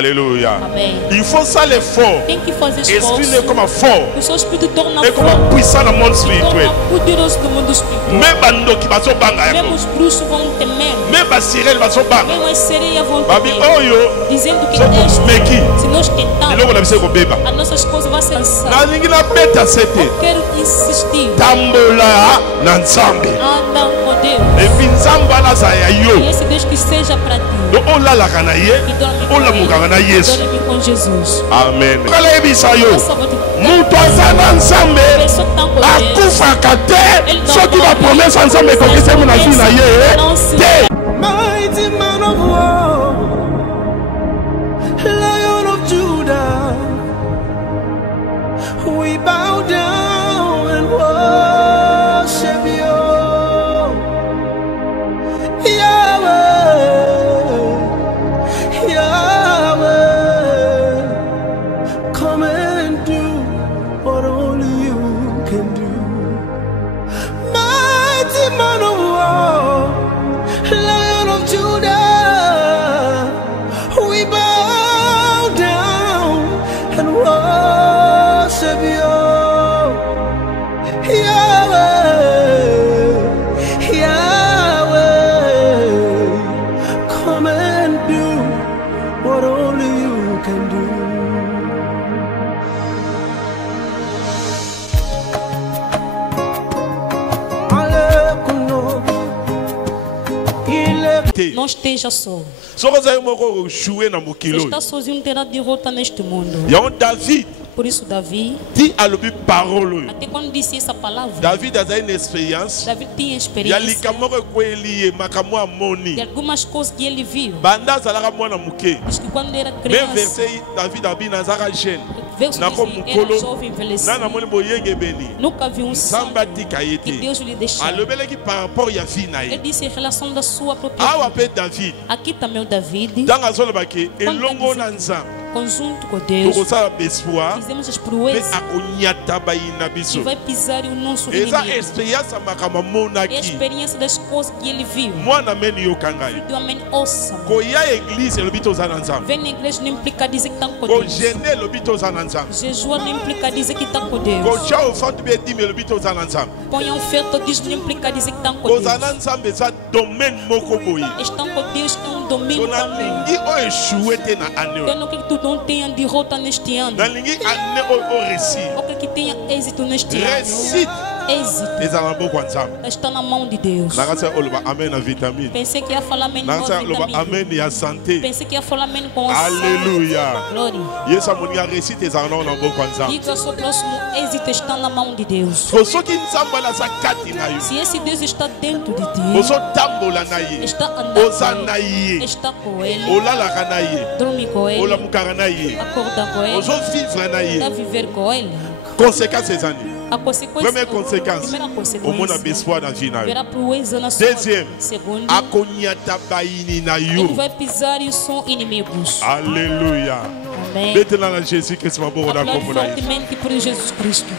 Alléluia. Amen. Il faut ça l'effort. Tem que fazer esforço. Esprit est comme fort. O seu espírito torna Et comme forte. puissant dans le monde Se spirituel. torna poderoso no mundo espiritual. Même bando qui va se banga. Mesmo os bruxos vão temer. Même la sirène va se banga. Mesmo as sereias vão Babi temer. oyo. Dizendo que So meki. se nós Il tentarmos, faut la mise au béba. a nossa esposa vai ser lançada. Na lingi na beta sete. Quero insistir. Tambola na nzambe. Anda com Deus. Et puis nzamba la za ya yo. E esse Deus que seja para ti. Donc on la kana ye. Que dorme On la com muganga na Ele. Yesu. Dorme com Jesus. Amen. Kala ebisa yo. Essa vou te Mutu aza na nzambe. pessoa que está com Deus. Akufaka te. Ele não Soki ba morre. promesse nzambe kokise mu na vie na ye. Não se Te. Mighty man of war, Lion of Judah, we bow down and worship you, Yahweh, Yahweh. Come and do what only you can do. Mighty man of war, Lion of Judah, we bow down and worship you, Yahweh, Yahweh. Come and do what only you can do. Não esteja só. Soko za yo moko jouer na Se mokilo. está sozinho, terá derrota neste mundo. Ya David Por isso, Davi, dit à l'obi parole. até quando disse essa palavra, David a une expérience. Davi tinha Ya experiência likamoko kweli makamwa de moni. algumas coisas que ele viu. Banda zalaka mwana muke. Diz que quando era Même criança, verset David abina zaka jeune. Deus Na diz como que era mukolo. jovem envelhecido. Nana moni boyenge beni. Nunca viu um santo Samba tika que yete. Deus lhe deixou. Alobeleki par rapport ya vie na Ele ye. disse em relação da sua própria Awa vida. pe David. Aqui também o David, Dans azolo baki elongo na nzam. conjunto com Deus, Tokosala bespoir. fizemos as Pe proezas akonyata bayina que biso. vai pisar o nosso Eza inimigo. expérience makamwa É a monaki. experiência das coisas que ele viu. Mwana meni yokanga ye. Do amém awesome. Koya église elobi toza na nzambe. Vem na igreja não implica dizer que está com Deus. Kogene elobi toza na nzambe. Jejua não implica dizer que está com Deus. Kotia ofante be dimi elobi toza na nzambe. Põe a oferta, diz não implica dizer que está com Koza na Deus. nzambe eza domaine moko boye. Estão com Deus é um domínio So também. nalingi oyo échoué te na ane oyo. Quero que tu não tenha derrota neste ano. Nalingi ane oyo oréussir. Ou que tenha êxito neste ano. Réussite Êxito ezala na maboko ya nzambe. está na mão de Deus. Nakasi oloba amen na vitamine. Pensei que ia falar amém com Nakasi a oloba vitamina. amen ya santé. Pensei que ia falar amém com a Alléluia. glória. Yesu amoningi réussite ezala nango na maboko ya nzambe. Diga ao seu próximo, êxito está na mão de Deus. So soki nzambe aza kati na yo. Se esse Deus está dentro de ti, ozotambola na ye. está andando Oza com na ele, ye. está com ele, Olalaka na ye. dorme com ele, Olamukaka na ye. acorda com ele, Ozovivre na está ye. viver com ele. Conséquence ezani. A consequência, Première conséquence. primeira Omona consequência, bespoir na vie na yo. verá proeza na sua Deuxième. vida. Segundo, Akonyata bayini na ele yo. vai pisar e são inimigos. Alléluia. Amém. Betela na Jésus Christ maboko na Aplaude kombo na ye. fortemente por Jesus Cristo.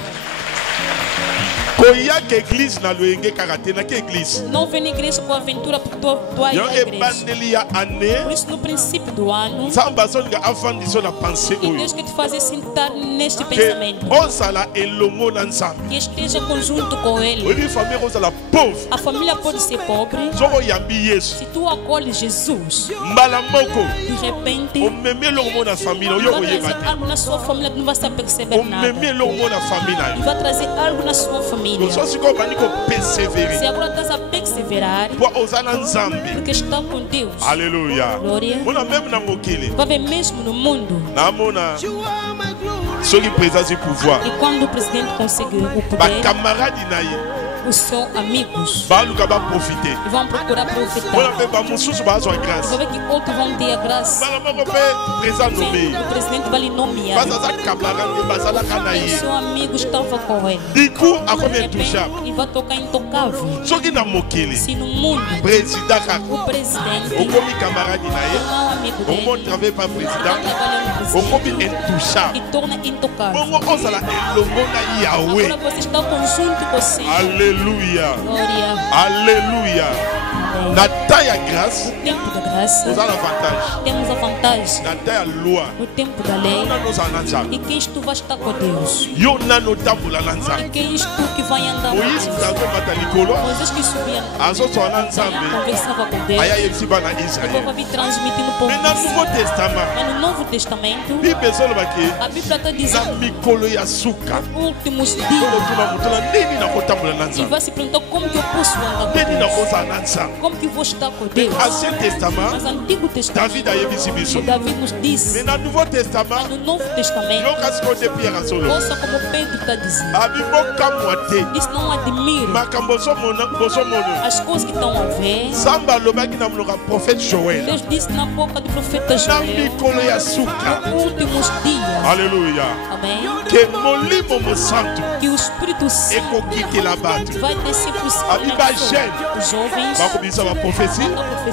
Koyaka église na loyenge kaka te na ke église. Não vem na igreja com a aventura por tua Yo igreja. ebandeli ya ane. Por isso, no princípio do ano, Nzambe azolinga afandiso na pensée e oyo. Deus quer te fazer sentar neste Ke pensamento. ozala elongo na nzambe. Que esteja conjunto com Ele. Oyebi famille ozala pauvre. A família pode ser pobre. Soko oyambi Yesu. Se tu acolhes Jesus, Mbala moko. de repente, Omemi elongo mo na famille oyo vai koyeba trazer te. algo na sua família que não vai se aperceber nada. Omemi elongo mo na famille na E yo. vai trazer algo na sua família. So sikoyo bandi Se kopersévérer. agora estás a perseverar, Po oza na nzambe. porque está com Deus. Alléluia. Glória. Mona même na mokili. Vai ver mesmo no mundo. Namona You are my glory. soki présence du pouvoir. E quando o presidente conseguir o Ba poder, camarade na ye. os seus amigos Baluka ba profiter. e vão procurar Mona profitar. pe ba mususu ba azwa grâce. Vai ver que outros vão ter a graça. Bala moko pe présent nommé. O presidente vai lhe nomear. Baza za camarade bazalaka na E ye. seu amigo estava com ele. Du coup, akomi De repente, intouchable. e vai tocar intocável. Soki na mokili. Se no mundo Président kaka. o presidente Okomi camarade na ye. não é um amigo Omo dele, travaille pas président. trabalha no presidente Okomi intouchable. e torna intocável. Bongo ozala elongo na Yahweh. Agora você está conjunto com o Senhor. Alléluia. Glória. Alléluia. Amém. Na temps ya grâce, No tempo da graça, nous avons l'avantage. temos a vantagem. Na temps ya loi, No tempo da lei, nous avons e quem tu vai estar com Deus? yo nano tambola na E nzambe. quem tu que vai andar com Moïse Deus? azomata likolo, Moisés que subia azozwa na nzambe, conversava com Deus, aya yebisi bana depois Israël. vai vir transmitindo o povo. Mais na Nouveau Testament, Mas no Novo Testamento, Bible ezolobaki a Bíblia está na dizendo mikolo ya suka. últimos dias. Tolotuna mutuna ndeni na kotambola na E nzambe. vai se perguntar como que eu posso andar com Ndeni na Deus? kozala na nzambe. Como que eu vou estar com Deus? Ancien Testament, Mas Antigo Testamento, David ayebisi biso. David nos Mais disse, na Nouveau Testament, no Novo Testamento, yoka sikoyo te Pierre azolo. ouça como Pedro está dizendo. Abibokamwa te. Diz, não admire Makambo bozomono. as coisas que estão a ver. Nzambe alobaki na monoko ya prophète Joël. Deus disse na boca do profeta Na Joel, mikolo ya suka. nos últimos dias, Alléluia. amém, Que molimo mosantu que o Espírito Santo ekokikela bato. vai descer por cima Abi das bagene. pessoas. Os jovens, bakobimisa baprophétie,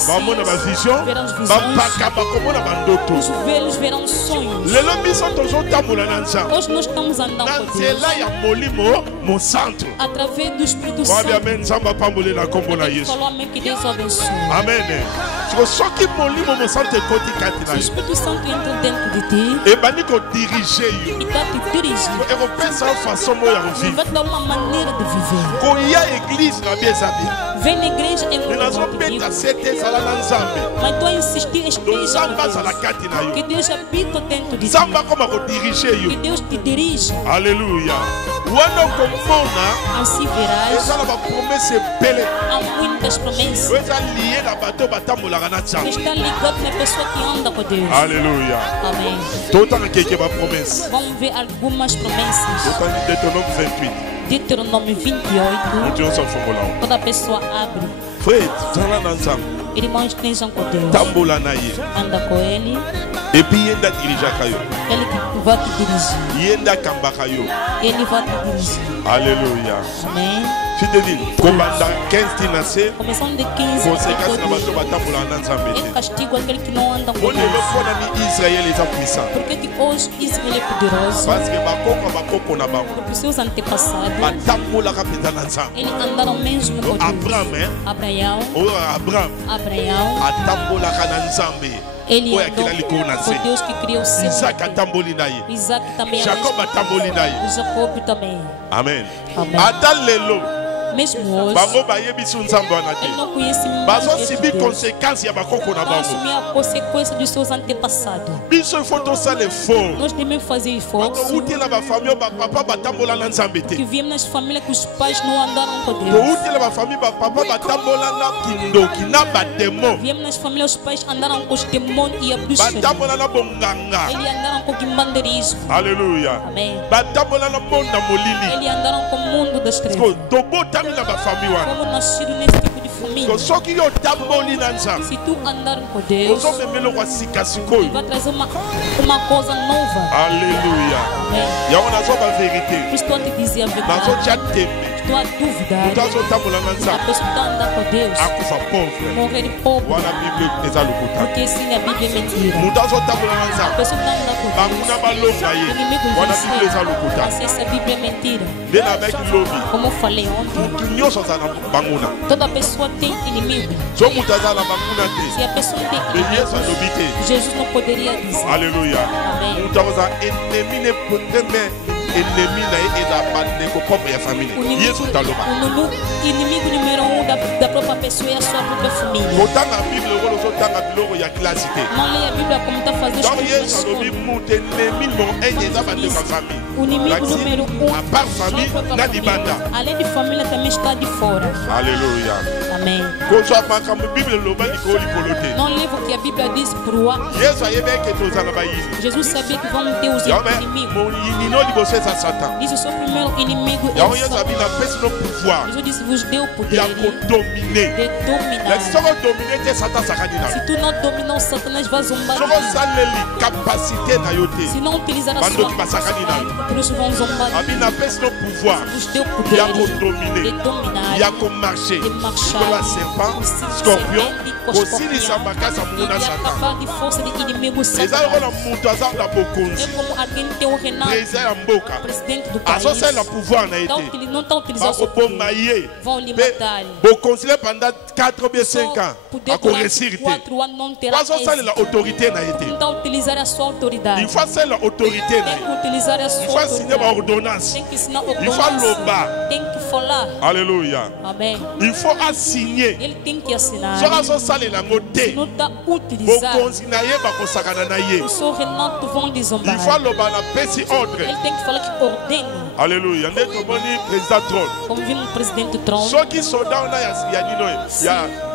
bamona bavision, verão as visões, bapaka bakomona bandoto. os velhos verão sonhos. Lelo biso tozotambola na nzambe. Hoje nós estamos andando Na com Deus nzela ya molimo mosantu. através do Espírito Wabi Santo. amen, nzambe apambole na kombo na Ele Yesu. falou amém, que Deus abençoe. Amen. Siko soki molimo mosantu ekoti kati Se na o yo, Espírito Santo entra dentro de ti ebandi kodirige yo, e está te dirigindo, ekopesa yo façon moko ya ele kovivre. vai te dar uma maneira de viver. Koya église na bien eza bien. Vem na igreja é Me muito bom, nazobeta sete ezala na nzambe. mas tu a insistir, To esteja nzambe com azala Deus. kati na Que yo. Deus habita dentro de ti. Nzambe akoma kodirige Que yo. Deus te dirige. Alléluia. Wana okomona Assim verás, eza na bapromese ebele há muitas promessas oyo eza lie na bato batambolaka na que nzambe. estão ligadas na pessoa que anda com Deus. Alléluia. Amém. Totanga keke bapromese. Vamos ver algumas promessas. Totanga Deutéronome 28. Deuteronômio 28. Moto nyonso afongola ngo. Toda pessoa abre. Frère, zala na nzambe. Irmãos, estejam com Deus. Tambola na ye. Anda com Ele. Epuis ye nde adirijaka yo. Ele que vai te dirigir. Ye nde akambaka yo. Ele vai te dirigir. Alléluia. Amém. Fidèle, kobanda 15 ti na se, Começando de 15 conséquence na até bato batambolaka na nzambe é te. castigo aquele que não anda com Olelo Deus. mpona ni Israël eza puissant. Porque que hoje Israel é poderoso. Parce que bakoko na bango Porque os seus antepassados, batambolaka mpenza na nzambe. eles andaram mesmo com Deus. Abraham, Abraão, oyo Abraham Abraão, atambolaka na nzambe ele oyo andou akila likolo na com se. Deus que criou o céu. Isaac atamboli na ye. Isaac também. Jacob atamboli na ye. Jacob também. Amen. Amém. Ata lelo Mesmo hoje, bango bayebisi nzambe wana te. ele não conhece mais Bazosibi Deus. conséquence ya bakoko na Vai bango. assumir a consequência dos seus antepassados. Biso ifo tosala effort. Nós devemos fazer esforço. Toutela bafamille bapapa batambola na nzambe Que te. viemos nas famílias que os pais não andaram com Deus. Toutela bafamille bapapa batambola na kindoki na bademo. Viemos nas famílias, os pais andaram com os demônios e a bruxaria. Batambola na bonganga. Eles andaram com o quimbandeirismo. Alléluia. Amém. Batambola na monda molili. Eles andaram com o mundo das trevas. Tobotami na bafamille wana. Como nascido nesse tipo de família. Soki yo tamboli na nzambe. Se tu andar com Deus, Ozomemelo kwa sika sikoyo. vai trazer uma coisa nova. Alléluia. Amém. Yango nazo ba vérité. Estou a te dizer a verdade. Nazotia tembe. Estou a duvidar. Moto azotambola na A nzambe pessoa está andando com Deus. akufa pauvre. Morrer pobre. Wana Bible eza lokuta. Porque sim, a Bíblia é mentira. Moto azotambola na A nzambe pessoa está andando com banguna Deus. balonga ye. Inimigo Wana Bible eza lokuta. Mas essa Bíblia é mentira. Nde nabeki lobi. Como eu falei ontem, Mutu nyonso aza na banguna. toda pessoa tem inimigo. So mutu aza na banguna Se te. a pessoa tem Me Yesu inimigo, alobi te. Jesus não poderia dizer. Alléluia. Amém. Mutu akoza ennemi ne premier ennemi na ye eza bandeko propre ya famille. Yesu taloba. O inimigo número 1 da própria pessoa é a sua própria família. Kotanga Bible okolo ozotanga biloko ya classe te. Não leia a Bíblia como está fazendo Donc os Yesu alobi mutu ennemi non ene eza bandeko ya famille. O inimigo número 1, à part famille, na libanda. além de família, também está de fora. Alléluia. Amém. Kozwa makambo Bible loba likolo likolo te. Não leva o que a Bíblia diz para o ar. Yesu ayebi eke tozala bayini. Jesus sabia que vamos ter os Yango inimigos. moyini no liboso eza Satan. Disse o seu primeiro inimigo Yango é Yesu Satanás. abi napesi no pouvoir Jesus disse, vos deu o poder ya de kodomine. dominar. Soko domine te Satan sakani na Se yo. tu não dominar o Satanás, vai zombar de Soko ti. osaleli capacité na yo Se te. não utilizar a Bandoki sua basakani na yo. cruz, vão zombar de Abi ti. napesi no pouvoir Vos deu o ya poder de kodomine dominar, ya komarche de marchar, likolo ya serpent o scorpion serpente, kosilisa makasi ya monguna Ele Satan. acabar de força de inimigo eza Satan. lokola moto aza na É bokonzi como alguém tem o reinado, président ya mboka presidente do país. azosalela pouvoir na ye Não te está utilizando o seu bakoboma poder. ye Vão lhe mpe matar. bokonzi le pendant 4 ou bien 5 Só ans poder akoresir durante te 4 anos não terá êxito. azosalela autorité na ye te Não está utilizar a sua autoridade. il faut asalela autorité na Tem ye que utilizar a il sua faut asigner autoridade. baordonnance Tem que ensinar il faut ordonança. aloba Tem que falar. alléluia Amém. il faut assigner Ele tem que assinar. soki azosalela yango te Não está utilizar. bokonzi na ye bakosakana na ye O seu renato vão lhe zombar. il faut aloba na pesi ordre Ele tem que falar que ordene. alléluia nde tomoni président trône Como vimos o presidente Trump. soki soda wana ya nino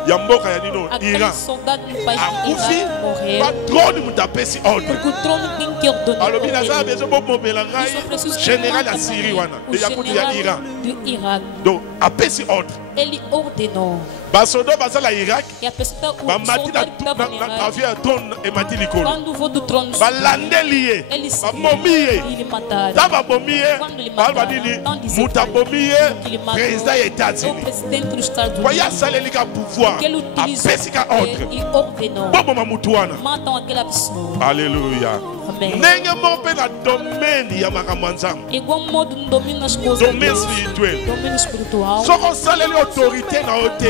ya mboka ya nino Aquele iran soldado do país de akufi Irã morreu. patrone moto apesi ordre Porque o trono tem que ordenar. alobi naza ordem. bezo bomomela Ils ngai sont précieux général ya que syrie wana o eya kutu ya iran do Iraque. donc apesi ordre Ele ordenou. basodo baza na irak E a pessoa o bamati na soldado que estava no Iraque, avion ya trone emati likolo quando o voo do trono balandeli ye ele se bamomi ye ele mataram. ta babomi ye Quando ele baloba mataram, nini não dizer moto abomi ye que ele matou président ya o états-unis presidente dos Estados po ye Unidos. asaleli ka pouvoir Que ele utilizou apesi ka ordre e ordenou. boboma mutu wana Matam aquela pessoa. alléluia Amém. ndenge moko mpe na domaine ya makambo ya nzambe Igual modo no domínio as coisas. domaine spirituel Domínio espiritual. soki osaleli autorité na yo te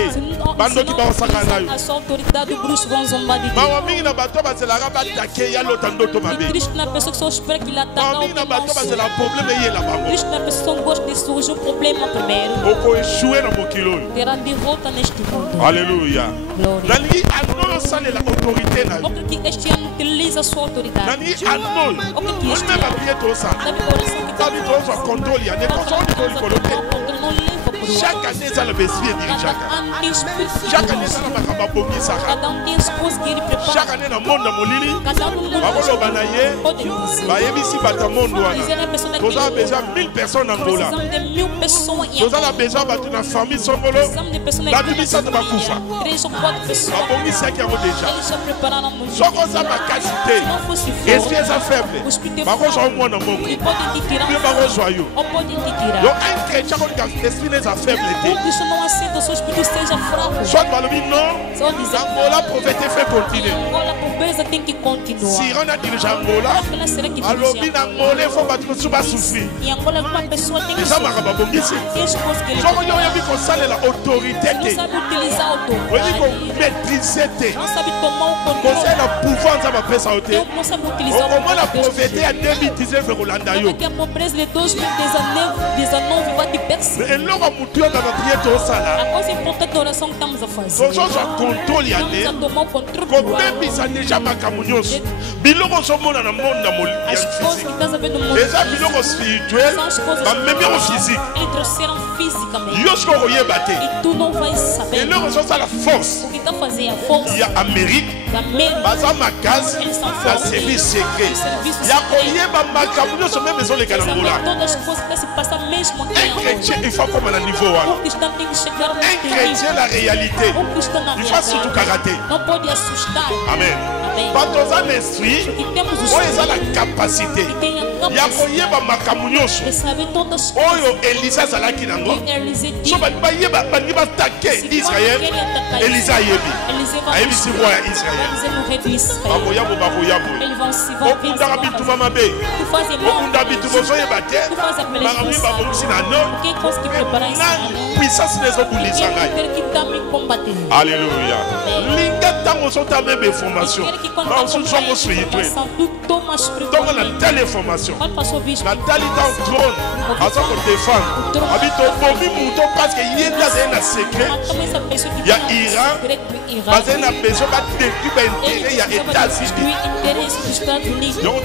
bandoki bakosaka na yo a sua autoridade, o bruxo vão zombar de ti. mawa mingi na bato bazelaka batake ya lota ndoto E mabe Cristo na pessoa que só espera que ele ataque mawa o mingi na bato manso. bazela probleme eyela bango Cristo na pessoa que gosta de surgir um problema primeiro. okoeshue na mokili oyo Terá derrota neste mundo. alleluya Glória. nalingi ano osalela autorité na yo O que este ano utiliza a sua autoridade. nalingi ano O que este onime ano bapie tosala sabe oração que tabi tozwa contrôle ya ndeko soki tolikolo te não leva por chaque année eza na besprit edirigaka Cada ano tem espírito. chaque année eza na makambo abongisaka Cada tem as coisas que ele chaque prepara. année na monde ya molili Cada no mundo bakoloba na ye pode dizer. bayebisi bato ya monde Dizer wana a pessoa toza na daquele besoin 1000 personnes na ngola precisamos de 1000 pessoas em toza na Angola. besoin bato na famille songolo Precisamos de pessoas bato naquela misato bakufa família. 3 ou 4 pessoas. babongisaki yango deja Eles já prepararam muito. soki oza makasi te Se não fosse esprit forte, eza faible o espírito é bakozwa fraco. mwana mongo Ele pode te tirar. mpe bakozwa yo Ou pode te tirar. donc un chrétien kolinga esprit neza faible te O Cristo não aceita o seu espírito seja fraco. soit balobi non Só dizer angola prophète fait continuer Angola, a pobreza tem que continuar. sira na dirige angola Aquela será que alobi dirige na angola efo bato mosusu basouffrir Em Angola, uma pessoa tem que eza sofrer. makambo abongisi Tem as coisas que ele soko yo oyebi kosalela autorité não te sabe utilizar a oyebi autoridade. komaîtrise te Não sabe tomar o controle. kosalela pouvoir nzambe apesa yo te Não sabe utilizar o okomona poder de prophète ya 2019 ekolanda yo Porque a pobreza de 2019 vai te perseguir. eloko motu yo na baprie tosala A coisa importante da oração que estamos a fazer. tozozwa contrôle ya Estamos a ne tomar o controle do alma. kobebisa deja makambo nyonso biloko ozomona na monde ya As coisas que physique estás a ver no mundo eza biloko spirituel são as coisas bamemi yango physique eles trouxeram fisicamente. yo soki okoyeba te E tu não vais saber. eloko ezosala force O que está a fazer a força ya amérique da América. baza makasi Eles são na fortes. service secret O serviço ya secreto. koyeba makambo nyonso meme ezoleka na Saber ngola todas as coisas que se passam mesmo aqui un em chrétien Angola. il faut akoma na niveau wana O cristão tem que chegar un neste chrétien nível. la réalité O cristão na il faut surtout realidade karaté não pode assustar. amen Amém. bato oza na esprit E temos o oyo eza Espírito na capacité que tem a ya capacidade koyeba makambo nyonso de saber todas as coisas oyo elisa azalaki nango que Eliseu so tinha. bato bayeba balingi batake israel elisa ayebi ayebisi roi ya israel Vai dizer no rei de Israel. bakoyambo bakoyambo Eles vão se vão okundaka bituma mabe Tu fazes mal. okunda bituma ozoyeba te Tu fazes a makambo nini babongisi na no Quem conseguir preparar isso? nani puissance na ezobulisa ngai Quem que está me combatendo? alleluya linga ntango ozota meme information Quer que quando naozozwango spirituel tu tomas ntongo espiritualmente. natali information Quando passou o bispo, natali dans trône aza kodefendre abi tobomi moto parce que ye nde azali na secret matamos essa pessoa que Ya tem um Irã, segredo do Irã. bazali na besoin badétruire baintérêt ya Ele precisava états-unis destruir interesse dos Estados Unidos. donc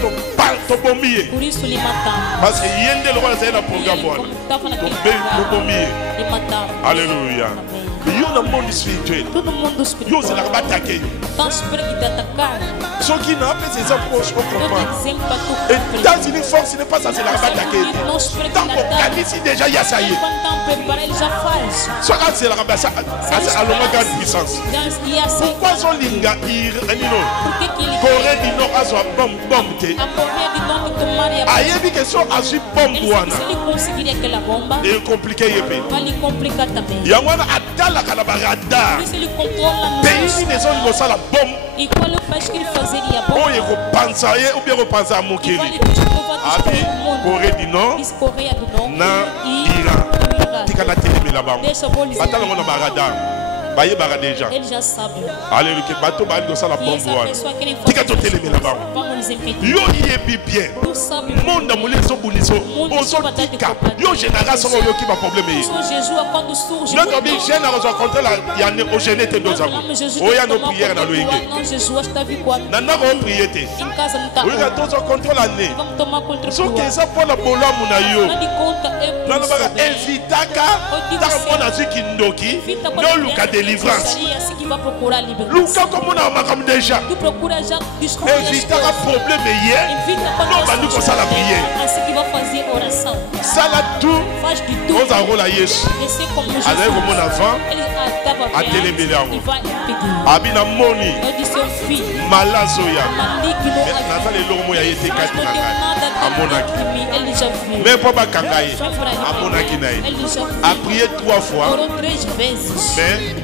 tobomi ye Por isso lhe matamos. parce que ye nde lokola azali na E programme ele, wana como estava naquele tobomi ye lugar, lhe matamos. alleluya Amém. yo na monde spirituel Todo mundo yo espiritual. ozalaka batake yo Então espera que te atacar. soki na apesa eza mpo Eu te comprendre dizendo para tu compreender. états-unis force ne pas azelaka batake ye Não espera que ntango ele ataque. okanisi déjà yasa ye Quando estão preparando, ele já faz. soki azelaka alonga grande puissance E assim, pourquoi azolinga nino por que que ele corée du nord azwa bombe te a Coreia de Norte tomaria a ayebi ke so azwi bombe ele, wana se ele conseguir aquela bomba, ecomplike ye mpe vai lhe complicar também. yango wana ata asala kana radar. Por isso ele controla Pays nós. les autres vont ça la bombe. E qual é o país que ele fazeria? Bom, Oh, il faut penser ou bien repenser à e Mokili. vale destruir Abi, o mundo. Corée du Nord, Diz Coreia do Norte na e Iran. Irã. Tika na télé là-bas. Deixa eu vou lhe Attends, on a dizer. radar. Baye bara déjà. Ele já sabe. Alléluia, bateau bali do ça la E bombe. essa pessoa que nem Tika to télé là-bas. vamos lhes impedir. Yo yebi bien. Tu sabe. Monde amulé so buniso. Ozo tika. Yo génération yo qui va problème yi. Só Jesus quando surge. Notre vie génération contre la yani au gêné te dos amour. O ya no prière na loingue. Não, Jesus está vivo com a Nana ko prier te. em casa não está. O ya to so contre la né. Vamos tomar contra So o que ça pour la bolamu na yo. Não de conta é Nana por ba saber. invitaka. Ta mona ziki ndoki. Vita No luka délivrance. assim que vai procurar liberdade. Luka como na makam déjà. Tu procura já descobrir as Invitaka coisas. problème hier. Invita quando Non, bah, nous, comme ça, la prière. assim que vai fazer oração. Sala tout. Faz de tudo. Oza rola yesu. Esse é como Jesus. Allez comme mon enfant. Ele estava A télémélé en e vai pedir. Abina moni. Eu disse ao filho, Malazoya. maligno Naza le lomo ya yete mas kati não na tem ngai. nada a Amonaki. de mim. Ele já viu. Mais pas bakangaye. Só para ele. Amonaki na ye. Ele já A viu. prié 3 fois. Orou 3 vezes.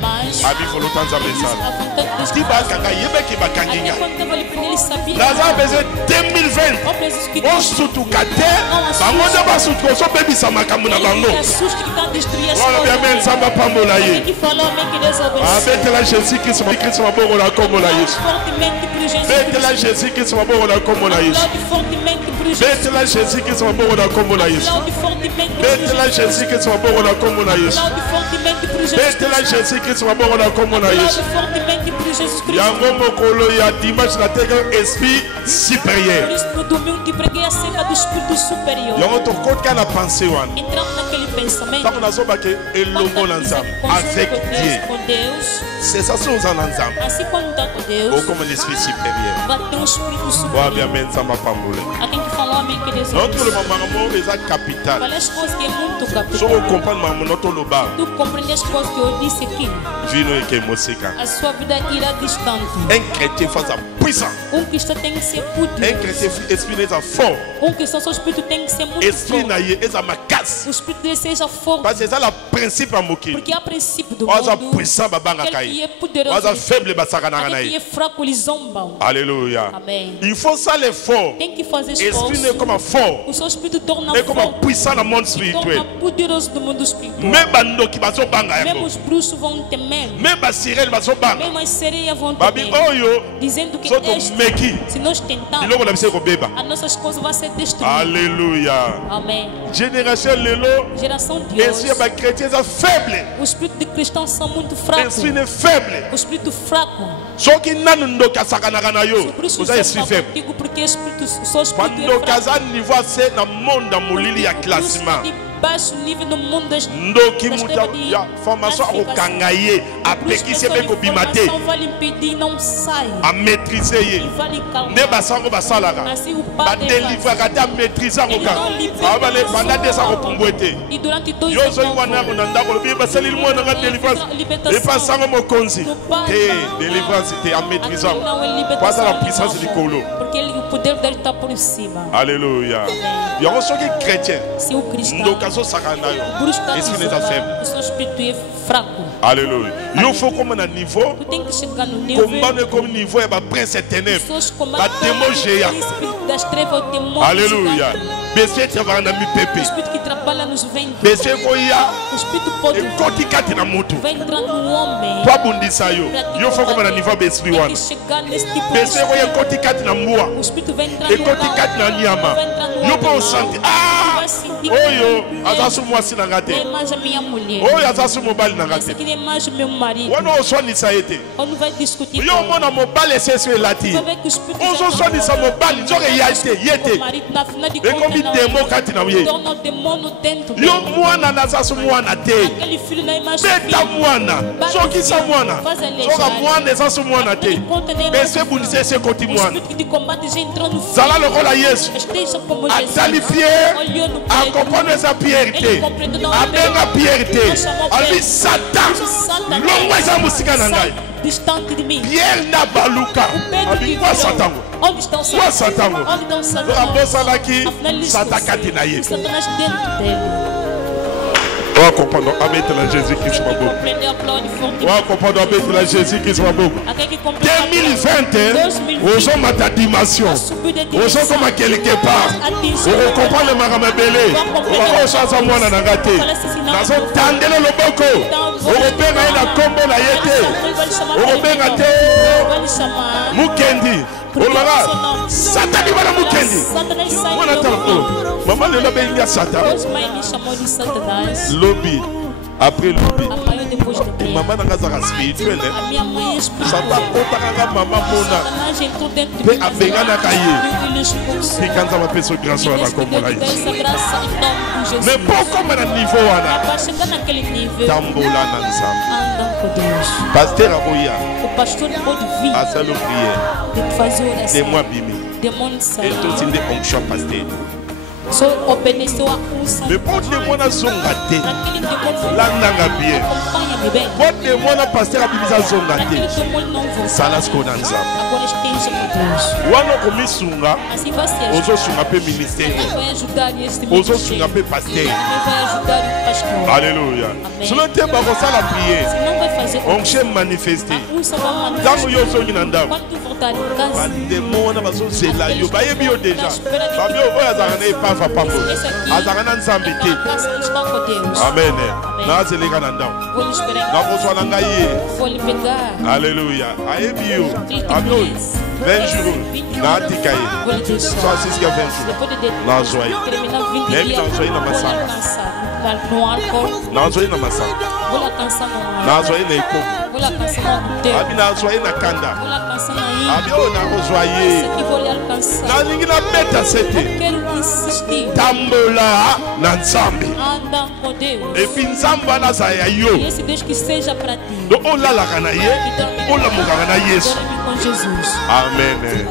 Mas Abi folo tanza a message. vontade de Deus. Ti bakangaye yebe ki Até bakanginga. quando estava ali para ele sabia. Naza beze 2020. Ó, preciso que O sutuka te. Bango nde basutuka so bebisa makambo na bango. ele assusta que está a destruir as Wana bia men coisas. samba pambola Tem ye. que falar, amém, que Deus abençoe. Abetela Jésus Christ maboko na kombo na Yesu. Fortemente por Jesus. Betela Jésus Christ maboko na kombo na Yesu. Aplaude fortemente por Jesus. Betela Jésus Christ maboko na kombo na Yesu. Aplaude fortemente por Betela Jesus. Jésus Christ maboko na kombo na Yesu. Aplaude fortemente por Jesus. Betela Jésus Christ maboko na kombo na Yesu. Aplaude fortemente por Jesus Cristo. Yango mokolo ya dimanche na teka esprit Por supérieur. isso, no domingo que preguei acerca do Espírito Superior. Yango tokotika na pensée wana. Entramos naquele pensamento. Ntango nazobake elongo na nzambe avec Dieu. Com Deus. C'est ça so oza na nzambe. Assim quando está com Deus, Okoma l'esprit supérieur. vai ter um Espírito Wa bia Superior. men nzambe pambole. A quem que falou amém que Deus Notre abençoe. mamango eza capital. Olha as coisas que é muito So capital. comprendre mamango notre loba. Tu compreende as coisas que eu disse aqui. Vino eke mosika. A sua vida irá distante. Un chrétien face à puissant. Cristão tem que ser Un poderoso. chrétien esprit n'est pas fort. Cristão, seu espírito tem que ser muito Esprit forte. na ye eza makas. O espírito dele seja forte. Parce que c'est ça le principe à moki. Porque a princípio do Oza mundo, puissant babanga aquele que é kai. poderoso, Oza faible basaka na aquele que ngai. é fraco, eles zombam. Alléluia. Amém. Il faut ça l'effort. Tem que fazer Esprit n'est esforço. comme fort. O seu espírito torna Mais comme forte. puissant dans le monde Torna spirituel. poderoso do mundo espiritual. Même bando qui baso banga Mesmo yako. os bruxos vão temer. Même basirel baso banga. Mesmo as sereias vão Babi temer. oyo. Dizendo que Soto meki. se nós tentarmos, Iloko na bise ko beba. as nossas coisas vão ser destruídas. Alléluia. Amém. Génération lelo. Geração de hoje, Esprit ba chrétien eza faible. o espírito de cristãos são muito fracos. Esprit n'est faible. O espírito fraco. Soki nanu ndoki asakanaka na yo Por isso oza eu esprit falo faible. contigo, porque o espírito, o seu espírito é bandoki fraco. aza niveau ase na monde ya molili ya classement De baixo nível no mundo das ndoki das mutu trevas de ya formation akokanga ye apekisi ebe kobima te informação vai lhe impedir, não sai. amaîtrise ye E vai lhe calmar. nde basango basalaka Assim o Padre badelivraka te amaîtrise yango kaka banda te eza kopumbwe te E durante 2 yo anos soki wana yako na ndako lobi basaleli mwana nga délivrance epasango mokonzi te délivrance te amaîtrise yango não é po aza na libertação. puissance likolo Porque o poder dele está por cima. alléluia yango soki chrétien Se o cristão ndoki azosaka na yo busca esprit n'est pas faible. o seu espírito é fraco. alléluia yo faut comme na niveau Tu tem que chegar no nível kombane comme niveau ya baprince ténèbre pessoas bademo géant príncipe das trevas, o demônio alléluia gigante, bese etyavaka na o mipepe espírito que trabalha nos ventos, bese ekoya o espírito pode ekoti kati na motu vai entrar no homem. po abundisa yo yo faut comme na niveau ya baesprit Tem wana que chegar nesse tipo de bese ekoya ekoti kati na mbwa o espírito vai entrar no ekoti kati na nyama vai entrar no yo mpo homem. osanti ah Vai sentir oyo que aza so mwasi na nga é te mais a minha mulher. oyo aza so mobali na nga Esse te aqui é mais o meu marido. wana oswanisa ye te Quando vai discutir yo omona mobali esesi elati vai ver que o espírito ozoswanisa mobali nzoka eya te ye o te marido na final de ekomi contas demo kati na ye torna o demônio dentro yo dele. mwana naza so mwana te Aquele filho não é mais beta filho. mwana sokisa mwana soka mwana eza so mwana te bese ebundisa esi ekoti O mwana espírito de combate já entrou no filho. zala lokola yesu Esteja como Jesus. atali pierre Olhou no Pedro. akompone eza pierre te abenga pierre te alobi satan longwa eza mosika na ngai Distante de mim. pierre na baluka Pedro que abi kwa satango virou. Onde está o kwa Satanás? satango Onde está o soka Satanás? bosalaki Afinal, ele satan esqueceu. kati na ye O Satanás dentro dele. va comprendre, amettre la Jésus-Christ soit beau. On va comprendre, amettre la Jésus-Christ soit beau. 2020, aux hommes à ta dimension, aux hommes comme à quelque part, on comprend le maramabélé, on va rechercher à moi dans la gâté. Nous avons tendu le boko, on repère la combo la yété, on repère la Mukendi. Oh là là, Satan il va la Mukendi. On attend. Maman le lobby il y a Satan. Lobby. Après lobby. Maman n'a pas spirituel. Satan otaka maman mona. Pe abenga na kaye. Et quand ça va faire ce grand soir la combo là. Mais pourquoi on a niveau là? Tambola nansa. Pasteur Aboya. Pasteur de vie. À sa prière. Des mois bimi. Des mondes ça. Et tout une onction pasteur. So obéissez à tous. Mais pour les mois na zongate. Là nanga bien. Pour les mois na pasteur a bisa zongate. Salas konanza. Wana komisunga. Ozo sunga pe ministère. Ozo sunga pe pasteur. Alléluia. Selon te ba ko sala prière. Onction manifester. Dans yo so nginanda. Des mots na bazo zela yo ba yebi yo déjà. Ba bio oya zangane pa fa pa. Azangana nzambite. Amen. Na zeleka na ndam. Na ko so na ngai. Alléluia. Ayebi yo. Amen. 20 jours. Na tikaye. 106 ka 20 jours. Na zoye. Même na zoye na masa. Na zoye na masa. Na zoye na eko. Abi na zoye na kanda. Abi o na zoye. Na ningi na meta sete. Tambola na nzambe. Et puis nzambe na za ya yo. Do o la la kana ye. O la mugana na Yesu. Amen.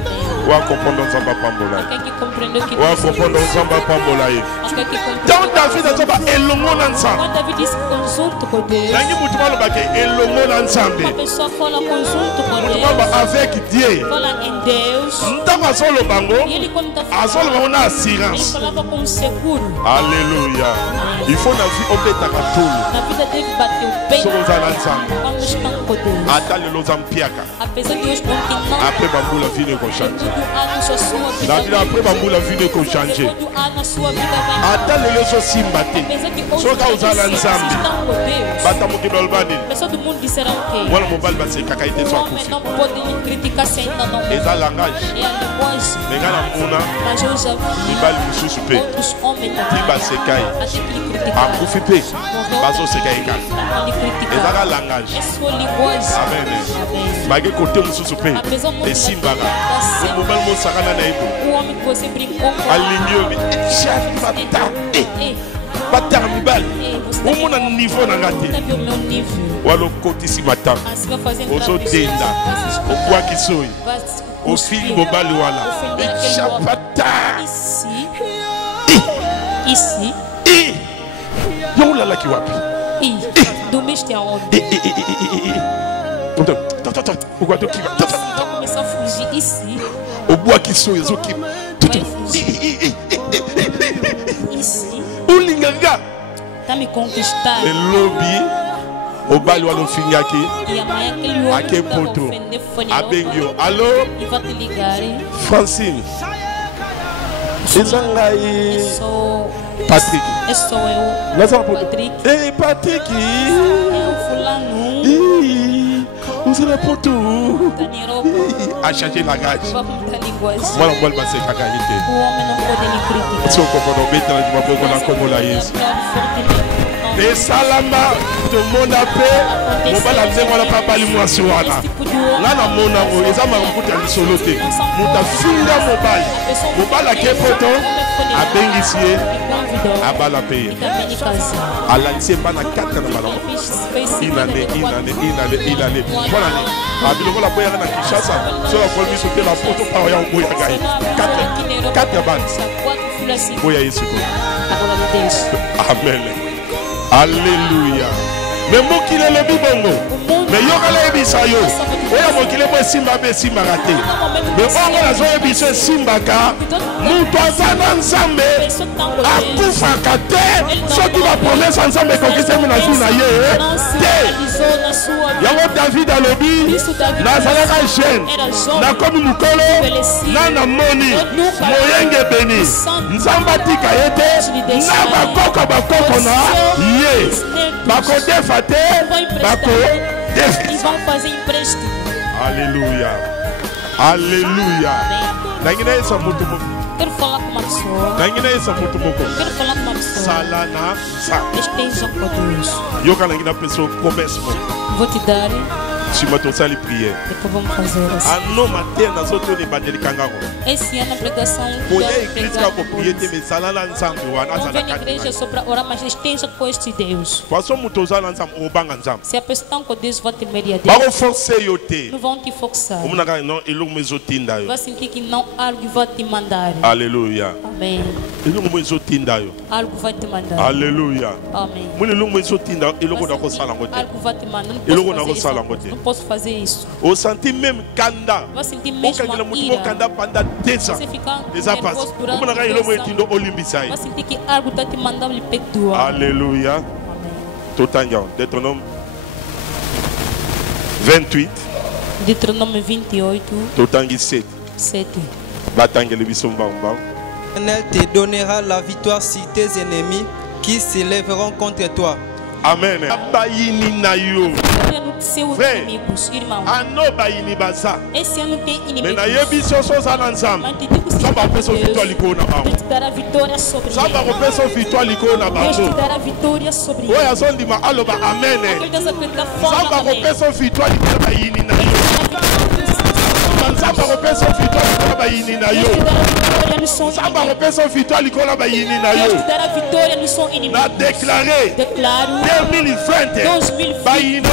Wa comprendre nzamba pambola. Wa comprendre nzamba pambola ye. Dans David nzamba elongo na nzambe. Nangi mutu malo ba ke elongo na nzambe. Mutu ba avec Dieu. Ndama solo bango. Azolo bango na assurance. Alléluia. Il faut na vie obeta katolo. Solo za na nzambe. Ata le lozam piaka. Après bamboula vie ne changer. La vie après bamboula vie ne changer. Ata le leso simbate. Soka uzala nzambe. Bata mukidol bani. Wala mobile ba se kakaite so akufi. Eza langage. Mengana muna. Ibali mususu pe. Tiba sekai. Akufi pe. Bazo sekai ka. Eza ka langage. Amen. Mage côté mususu pe. Esimbaka. Mobile mo sakana na ebo. Alingio mi. Chapata. Bata mibal. Omona niveau na ngate. Walo kotisi matin. Ozo denda. Okwa kisoi. Ofili mobile wala. Chapata. Ici. Yo la ki wapi. Domestique en pourquoi tu vas começar a fugir ici. Au bois qui sont les autres ici. O linganga. Tá me conquistar. Le lobby. Au bal ou finga aqui. E amanhã aquele homem aqui ponto. Abengio. Allô? Il va te ligar. Francine. Ezangai. Patrick. Sou eu. Patrick. Ei, Patrick. Eu fulano. Vous êtes pour tout. A changer la gage. Moi, on va passer la qualité. Si on comprend, on va mettre la comme la yes. Et salama, tout le monde a paix. On va la faire, on va pas parler moi sur là. Là, dans mon amour, les hommes ont coupé le solo. Mon ta fille dans mon bal. Mon bal a quel poton? A bénéficier. A bal à payer. À l'ancien, pas dans 4 ans. Il allait. Voilà. A biloko la boya na Kinshasa. Sur la police sauter la photo par ya boya gagne. 4 bandes. Boya Yesu. Amen. Alléluia. Mais mokile le bibongo. Mais yokala ebisa yo. Oya mokile mo simba be simba raté. Mais ongo la zo ebisa simbaka. Mutu azana nzambe. Akufa kate. Soki ba promesse ensemble kokise mina zuna ye. Te. Yango David alobi. Nazalaka jeune. Na komi mukolo. Na moni. Moyenge beni. Nzamba tika yete. Na bakoko na ye. Bako defate. Bako defate. Ils vont fazer empréstimo. Alléluia. Alléluia. Nangina esa mutu moko. Quero falar com uma pessoa. Nangina esa mutu moko. Quero falar com uma pessoa. Salana sa. Estejam com Deus. Yoka nangina pessoa promesse mo. Vou te dar. Si mato sali prière. Depois vamos fazer assim. Ano matin na soto ni bandeli kangango. Esse ano a pregação. Poye église ka ko prier te me salana nzambe wana Não vem na salaka. igreja só para orar, mas esteja com este Deus. Façon muto zala nzambe obanga nzambe. Se a pessoa com Deus vai te mediar. Bako forcer yo te. Não vão te forçar. Omuna ka non elo mezotinda yo. Vai sentir que não algo vai te mandar. Alléluia. Amém. Elo mezotinda yo. Algo vai te mandar. Alléluia. Amém. Muni elo mezotinda elo ko da ko sala ngote. Algo vai te mandar. Não Não posso fazer isso. Au senti même kanda. Vai sentir mesmo a ira. Kanda pendant 10 ans. Você fica Déjà passe. nervoso durante Como na gaio 2 mo etindo olimbisai. Vai sentir que algo está te mandando lhe perdoar. Alléluia. Amém. Totanga. Deutéronome 28. Deutéronome 28, Totangi 7. 7. Batangi le bisomba umba. L'Éternel te donnera la victoire sur tes ennemis qui s'élèveront contre toi. Amen. Abayini na yo. Seus Frère. inimigos, irmão. Ano bayini basa. Esse ano tem Mais inimigos. na yebi soso zala nsam. Mas te digo Samba sim, peso victoire liko na ba. Deus te dará vitória sobre Samba ele. peso victoire liko na ba. Deus te dará vitória sobre ele. Oya zondi ma aloba amen. Acredita acreditar fora Samba amém. peso victoire liko bayini na yo. Samba peso victoire liko bayini na Deus yo. te dará vitória no som Samba inimigo. peso victoire liko na bayini na Deus yo. te dará vitória no som inimigo. Na déclaré Declaro 2020. 2020 Bayino.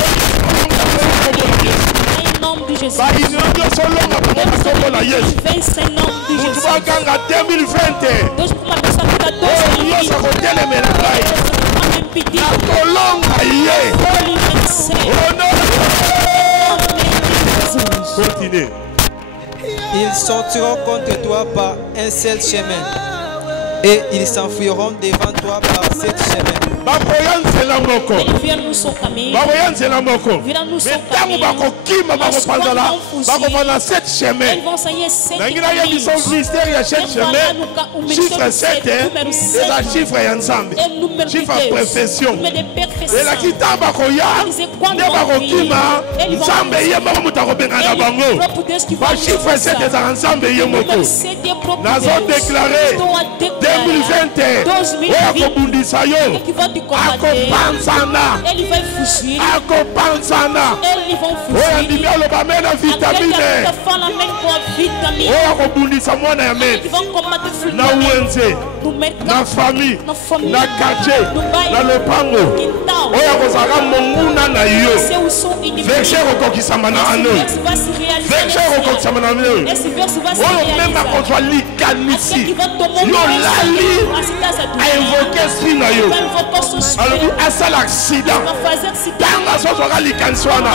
em nome de Jesus. Bayino solonga kwa kombo na Yesu. Vence em nome de Jesus. Mutubakanga 2020. Deus para uma pessoa que está Yosa kotelemela ngai. vai me pedir Kolonga ye. para lhe vencer. Oh non. Amém de Jesus. Continue. Ils sortiront contre toi par un seul chemin et ils s'enfuiront devant toi par 7 chemins. Bakoya nzela moko. Eles vieram no seu caminho. Bakoya nzela moko. Viram no seu Tango caminho. bakokima bakopanzala. Bakopana 7 Eles chemins. vão sair 7 Nangina yebi son ministère ya 7 chemins. Chiffre 7 c'est la chiffre ya nzambe. É o número de Chiffre Deus. perfection. Número de perfeição. Ela kita bakoya. Ne bakokima. Nzambe ye moko mutakobenga na bango. O próprio Deus que Ba vai chiffre 7 ezala nzambe ye moko. Número 7 é o próprio Nazo Deus. déclaré Estou a declarar 2020. 2020. Oya kobundisa yo. Que vai te combater. Akopanzana. Ele vai fugir. Akopanzana. Eles vão Oya fugir. ndimi aloba mena Aquele vitamine. que fala amém com a vitamina. Oya kobundisa mwana ya Eles mene. vão combater Na fruto wenze. no mercado. Na famille. Na família. Na quartier. No bairro. Na lopango. Quintal. Oya kozala monguna na yo. Seu som inimigo. Verset okokisama na Esse ano. verso vai se realizar. Verset nesse okokisama ano. na ano. Esse verso vai se Oyo mema realizar. kozwa Aquele likanisi. que vai tomar Yo lali. a cidade do A invoquer esprit na yo. vai invocar seu alobi espírito. asala accident. Vai fazer acidente. Tanga azozwaka likanisi wana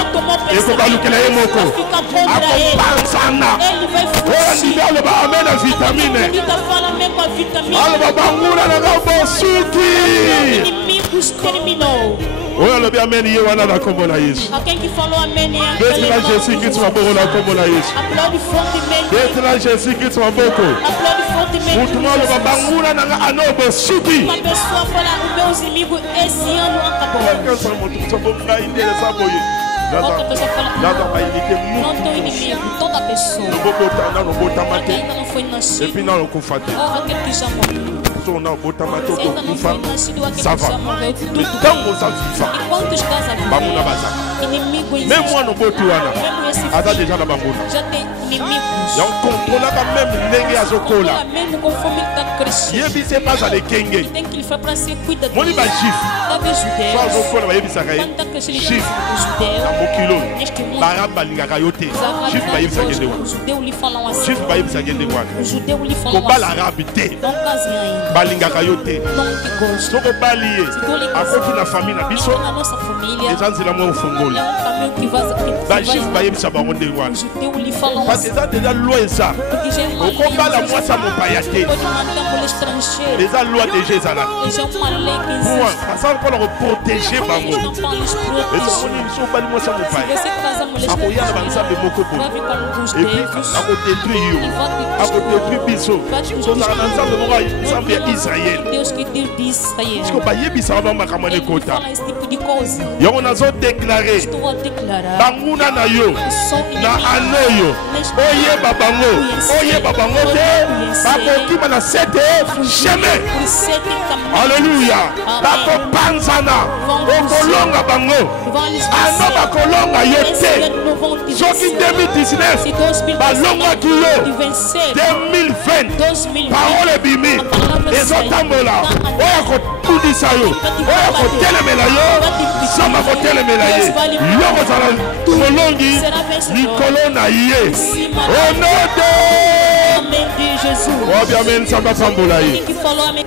ekokalukela ye moko Vai ficar contra ele. akopanzana. Ele vai Oyo fugir. ndimi aloba amen na vitamine. Acredita, fala amém com a vitamina. aloba banguna nanga bosuki. Inimigos terminou. Oyo alobi amen ye wana na kombo na Yesu. Alguém que falou amém é betela Jésus Kristo maboko na kombo na Yesu. Aplaude fortemente. betela Jésus Kristo maboko. Aplaude fortemente. Mutu mo aloba banguna nanga ano bosuki. Uma pessoa fala, meus inimigos, esse ano acabou. Kansa mutu tsobo ngai ndele saboye. Outra pessoa fala, Naza bayinike não mutu. tem inimigo, toda pessoa. Nobotana nobotama Que te. ainda não foi nascido, Epi na okufate. ou aquele que já morreu. So na obotama te Se ainda não okufa. foi nascido, aquele Ça que já va. morreu, tudo. Tango za viva. E quantos casas Bamuna baza. inimigo existe? Même moi no botu wana. Mesmo esse Aza filho déjà na banguna. já tem inimigos. Ya komponaka même ndenge azokola. Ela mesmo conforme ele está crescendo. Yebi se paza le kenge. Tem que ele fazer para ser cuidador. Moni ba chiffre. Talvez So judeus. azokola bayebisaka ye. Quando está crescendo, Chiffre. os judeus. mokilo neste mundo, barabe balingaka yo te os árabes juif bayebisa não kende gostam. wana Os judeus lhe falam assim. juif bayebisa kende wana Os judeus lhe falam kobala assim. arabe te Não casem ainda. balingaka yo te Não te gostam. soko bali ye akoki na famille na biso Entra na nossa família. eza nzela mwa ofungoli É um caminho que vai. bajuif bayebisa bango ndenge wana Os judeus lhe falam parce que assim. eza deja loi eza Porque já é uma lei. okobala mwasa mopaya te Pode mandar mulher estrangeira. eza loi deja ezalaka Já é uma lei que point existe. asa mpona koprotege bango Eles não podem lhes proteger. ezomoni biso obali mwasa Se mopaya você casa mulher akoya na estrangeira, banzambe moko vai boye ficar com os epuis dedos. akodétruire yo E vai te akodétruire biso tozala na nzambe moko nzambe ya israele Deus que Deus disse a ele. parceke bayebisaka bango makambo wana Ele ekota fala esse tipo de coisa. yango nazodeklare Estou a declarar. banguna na yo na ano oyo oyeba bango oyeba bango te bakokima na sete chemin Por ser tem caminho. alleluya bakopanzana okolonga bango Vão lhes ano dizer. bakolonga yo Esse te ano não vão te soki vencer. Se 2019 balongwaki yo te vencer. 2020 2020. parole ebimi ezotambola oyo akotundisa yo oyo akotelemela yo nzambe akotelemela ye yo kozala molongi likolo na ye onode Amém de Jesus. obiame nzambe atambola ye Que falou amém.